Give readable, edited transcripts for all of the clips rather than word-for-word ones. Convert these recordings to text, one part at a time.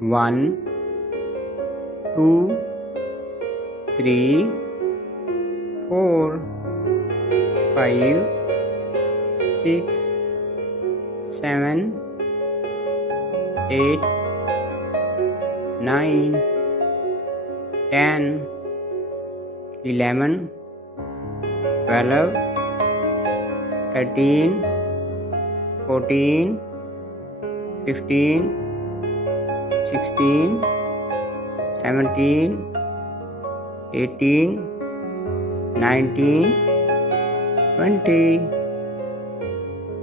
1, 2, 3, 4, 5, 6, 7, 8, 9, 10, 11, 12, 13, 14, 15, 16, 17, 18, 19, 20,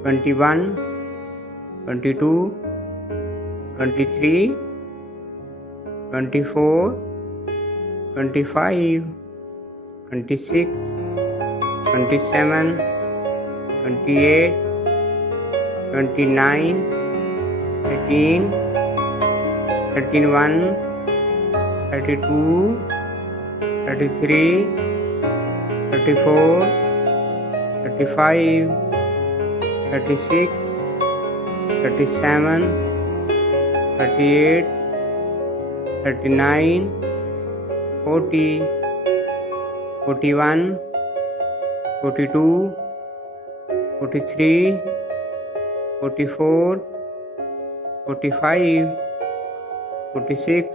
21, 22, 23, 24, 25, 26, 27, 28, 29, 30, 31, 32, 33, 34, 35, 36, 37, 38, 39, 40, 41, 42, 43, 44, 45, 46,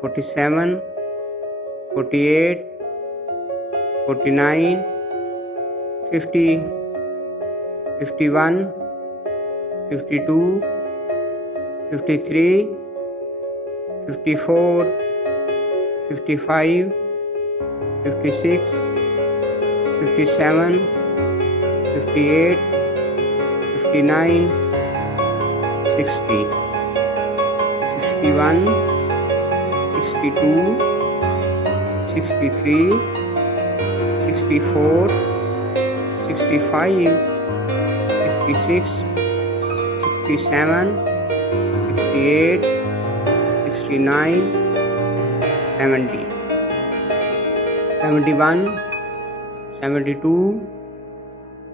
47, 48, 49, 50, 51, 52, 53, 54, 55, 56, 57, 58, 59, 60, 61, 62, 63, 64, 65, 66, 67, 68, 69, 70, 71, 72,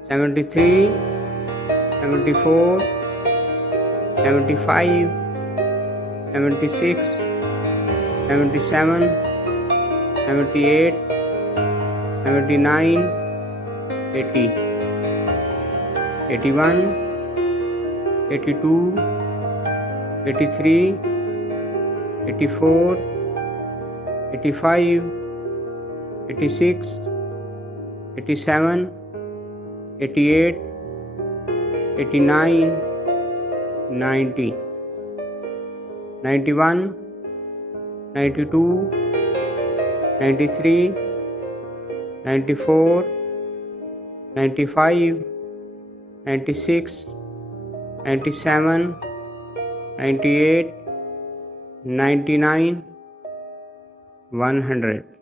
73, 74, 75, 76, 77, 78, 79, 80, 81, 82, 83, 84, 85, 86, 87, 88, 89, 90, 91, 92, 93, 94, 95, 96, 97, 98, 99, 100.